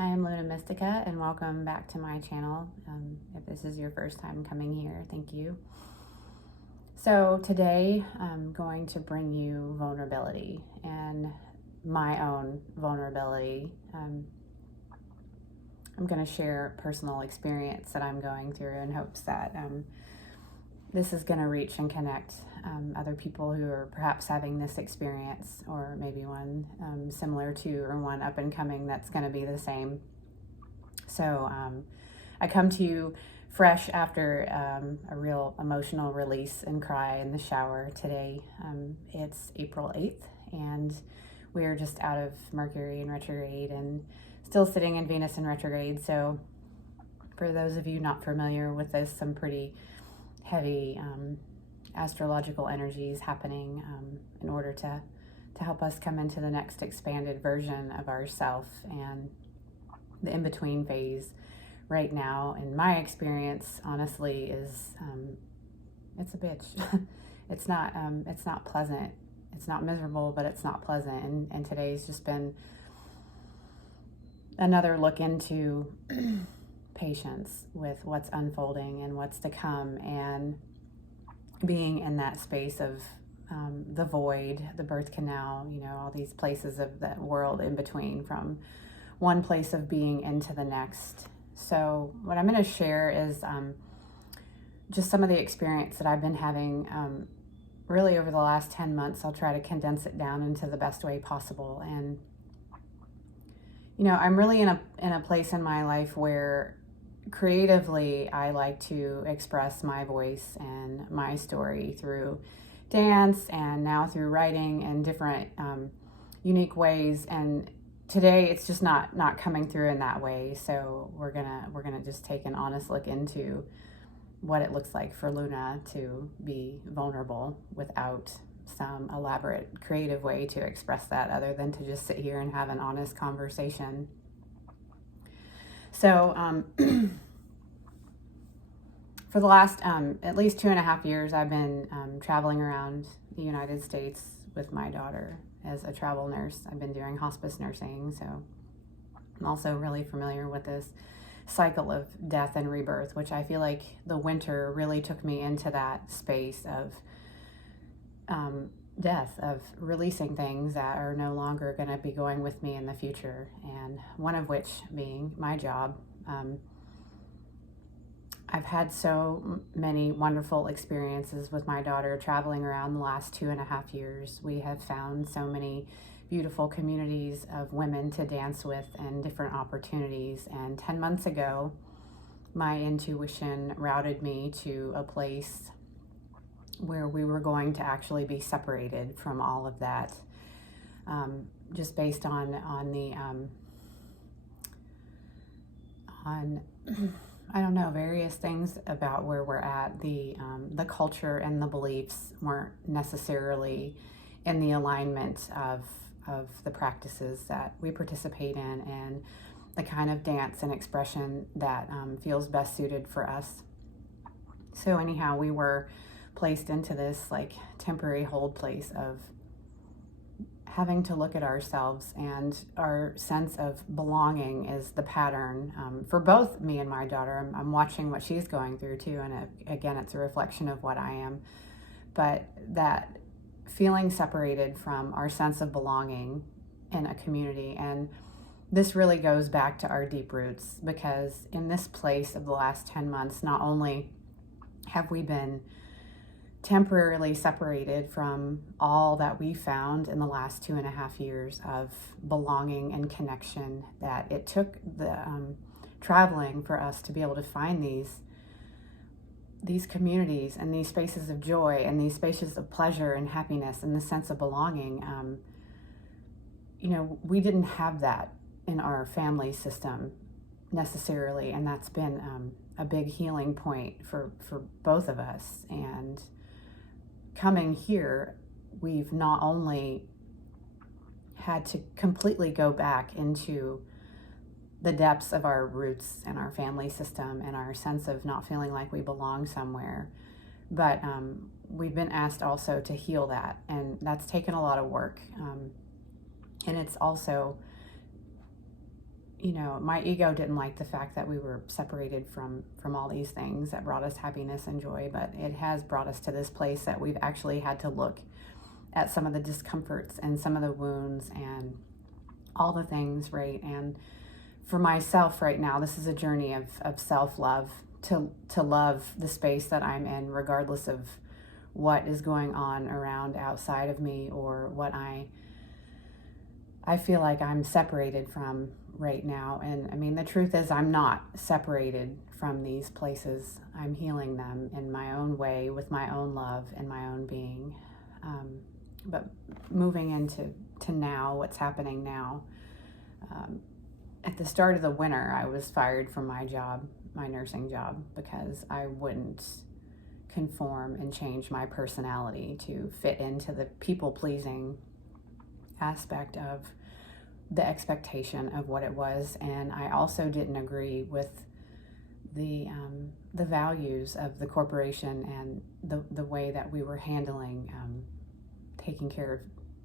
I am Luna Mystica, and welcome back to my channel. If this is your first time coming here, thank you. So today I'm going to bring you vulnerability and my own vulnerability. I'm going to share personal experience that I'm going through in hopes that this is going to reach and connect other people who are perhaps having this experience, or maybe one similar to, or one up and coming that's going to be the same. So I come to you fresh after a real emotional release and cry in the shower today. It's April 8th, and we're just out of Mercury in retrograde and still sitting in Venus in retrograde. So for those of you not familiar with this, some pretty heavy astrological energies happening in order to help us come into the next expanded version of ourself. And the in-between phase right now, in my experience, honestly, is it's a bitch. It's not pleasant. It's not miserable, but it's not pleasant. And today's just been another look into patience with what's unfolding and what's to come, and being in that space of the void, the birth canal, all these places of the world in between, from one place of being into the next. So what I'm going to share is just some of the experience that I've been having really over the last 10 months. I'll try to condense it down into the best way possible. And I'm really in a place in my life where creatively I like to express my voice and my story through dance, and now through writing in different unique ways. And today it's just not coming through in that way. So we're gonna just take an honest look into what it looks like for Luna to be vulnerable without some elaborate creative way to express that, other than to just sit here and have an honest conversation. So for the last at least 2.5 years, I've been traveling around the United States with my daughter as a travel nurse. I've been doing hospice nursing, so I'm also really familiar with this cycle of death and rebirth, which I feel like the winter really took me into that space of death, of releasing things that are no longer going to be going with me in the future, and one of which being my job. I've had so many wonderful experiences with my daughter traveling around the last 2.5 years. We have found so many beautiful communities of women to dance with and different opportunities. And 10 months ago, my intuition routed me to a place where we were going to actually be separated from all of that, just based on I don't know, various things about where we're at. The culture and the beliefs weren't necessarily in the alignment of the practices that we participate in, and the kind of dance and expression that feels best suited for us. So anyhow, we were placed into this temporary hold place of having to look at ourselves, and our sense of belonging is the pattern for both me and my daughter. I'm watching what she's going through too, and again, it's a reflection of what I am. But that feeling separated from our sense of belonging in a community, and this really goes back to our deep roots, because in this place of the last 10 months, not only have we been temporarily separated from all that we found in the last 2.5 years of belonging and connection, that it took the traveling for us to be able to find these communities and these spaces of joy and these spaces of pleasure and happiness and the sense of belonging. We didn't have that in our family system necessarily, and that's been a big healing point for both of us. And coming here, we've not only had to completely go back into the depths of our roots and our family system and our sense of not feeling like we belong somewhere, but we've been asked also to heal that, and that's taken a lot of work. And it's also my ego didn't like the fact that we were separated from all these things that brought us happiness and joy, but it has brought us to this place that we've actually had to look at some of the discomforts and some of the wounds and all the things, right? And for myself right now, this is a journey of self-love, to love the space that I'm in, regardless of what is going on around outside of me, or what I feel like I'm separated from right now. And I mean, the truth is, I'm not separated from these places. I'm healing them in my own way, with my own love and my own being. But moving into now, what's happening now, at the start of the winter, I was fired from my job, my nursing job, because I wouldn't conform and change my personality to fit into the people-pleasing aspect of the expectation of what it was. And I also didn't agree with the values of the corporation and the way that we were handling taking care of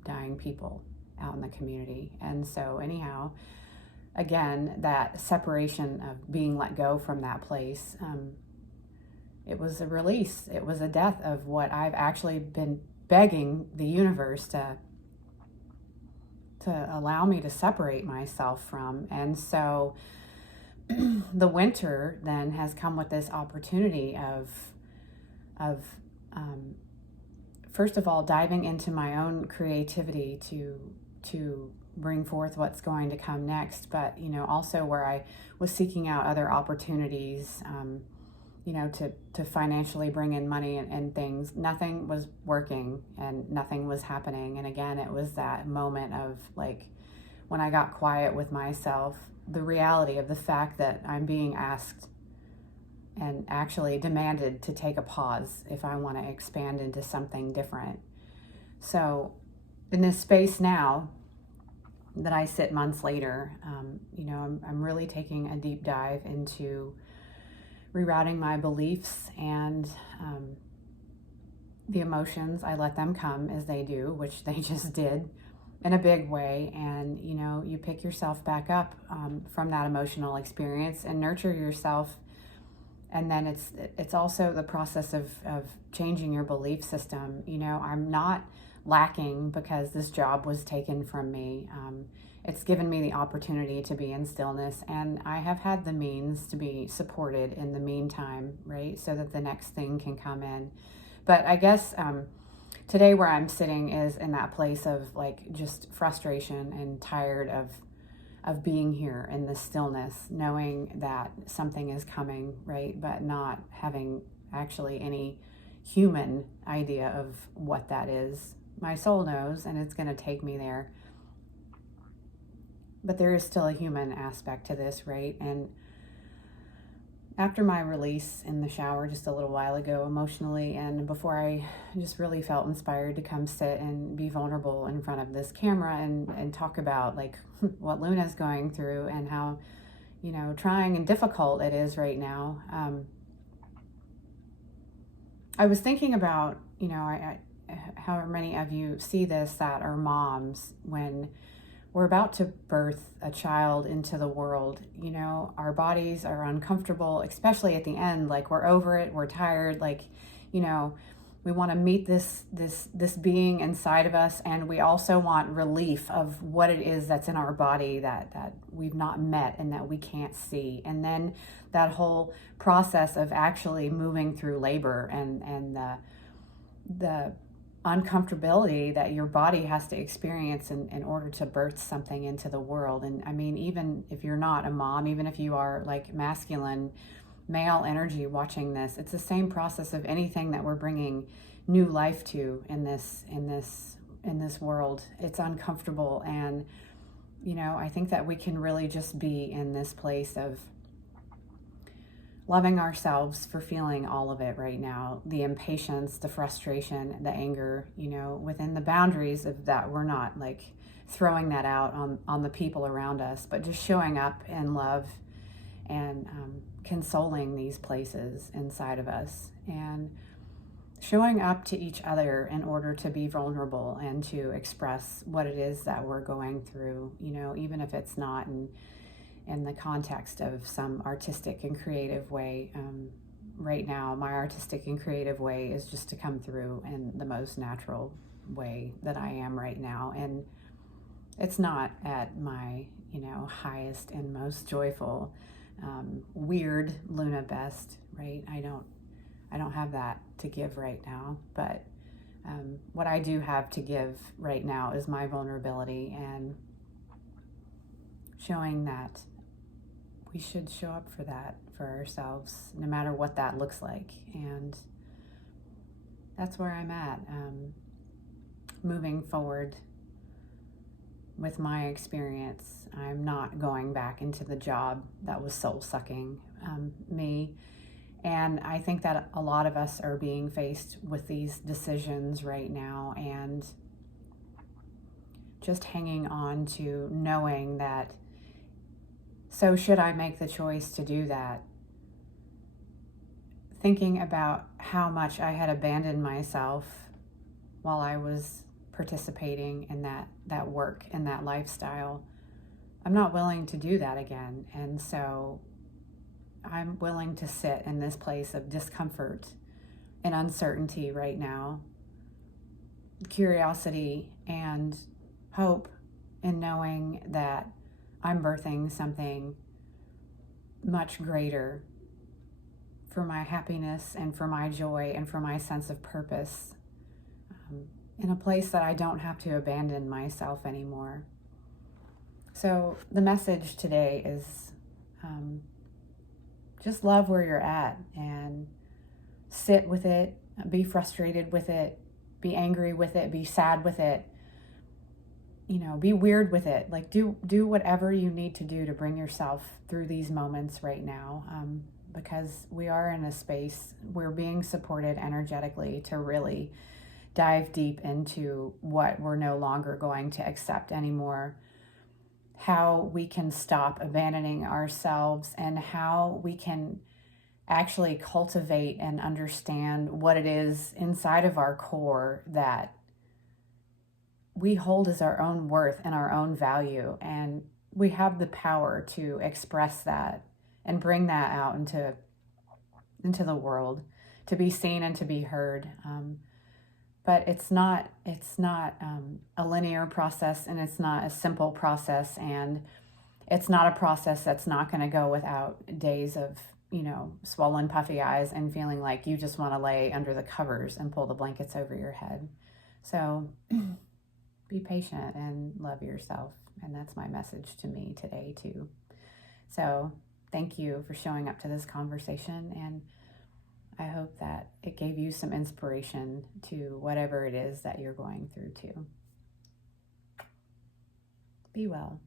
dying people out in the community. And so anyhow, again, that separation of being let go from that place, it was a release. It was a death of what I've actually been begging the universe to allow me to separate myself from. And so the winter then has come with this opportunity of first of all, diving into my own creativity to bring forth what's going to come next, but also where I was seeking out other opportunities, to financially bring in money and things. Nothing was working and nothing was happening. And again, it was that moment of like, when I got quiet with myself, the reality of the fact that I'm being asked and actually demanded to take a pause if I want to expand into something different. So in this space now that I sit months later, I'm really taking a deep dive into rerouting my beliefs and the emotions. I let them come as they do, which they just did in a big way. And, you pick yourself back up from that emotional experience and nurture yourself. And then it's also the process of changing your belief system. I'm not lacking because this job was taken from me. It's given me the opportunity to be in stillness, and I have had the means to be supported in the meantime, right? So that the next thing can come in. But I guess today where I'm sitting is in that place of like just frustration and tired of being here in the stillness, knowing that something is coming, right? But not having actually any human idea of what that is. My soul knows, and it's going to take me there. But there is still a human aspect to this, right? And after my release in the shower just a little while ago emotionally, and before I just really felt inspired to come sit and be vulnerable in front of this camera and talk about like what Luna's going through and how, trying and difficult it is right now. I was thinking about, how many of you see this that are moms when we're about to birth a child into the world. Our bodies are uncomfortable, especially at the end. Like, we're over it, we're tired, like, we want to meet this being inside of us, and we also want relief of what it is that's in our body that we've not met and that we can't see. And then that whole process of actually moving through labor and the uncomfortability that your body has to experience in order to birth something into the world. And I mean, even if you're not a mom, even if you are like masculine, male energy watching this, it's the same process of anything that we're bringing new life to in this world. It's uncomfortable. And, I think that we can really just be in this place of loving ourselves for feeling all of it right now, the impatience, the frustration, the anger, within the boundaries of that. We're not like throwing that out on the people around us, but just showing up in love and consoling these places inside of us, and showing up to each other in order to be vulnerable and to express what it is that we're going through, even if it's not in the context of some artistic and creative way. Right now, my artistic and creative way is just to come through in the most natural way that I am right now. And it's not at my, highest and most joyful, weird Luna best, right? I don't have that to give right now, but what I do have to give right now is my vulnerability and showing that we should show up for that for ourselves, no matter what that looks like. And that's where I'm at. Moving forward with my experience, I'm not going back into the job that was soul-sucking me. And I think that a lot of us are being faced with these decisions right now, and just hanging on to knowing that, so should I make the choice to do that? Thinking about how much I had abandoned myself while I was participating in that work and that lifestyle. I'm not willing to do that again. And so I'm willing to sit in this place of discomfort and uncertainty right now, curiosity and hope, in knowing that I'm birthing something much greater for my happiness and for my joy and for my sense of purpose, in a place that I don't have to abandon myself anymore. So the message today is just love where you're at and sit with it, be frustrated with it, be angry with it, be sad with it, be weird with it. Like do whatever you need to do to bring yourself through these moments right now, because we are in a space, we're being supported energetically to really dive deep into what we're no longer going to accept anymore, how we can stop abandoning ourselves, and how we can actually cultivate and understand what it is inside of our core that we hold as our own worth and our own value. And we have the power to express that and bring that out into the world, to be seen and to be heard. But it's not a linear process, and it's not a simple process, and it's not a process that's not going to go without days of, swollen, puffy eyes and feeling like you just want to lay under the covers and pull the blankets over your head. So be patient and love yourself. And that's my message to me today too. So thank you for showing up to this conversation, and I hope that it gave you some inspiration to whatever it is that you're going through too. Be well.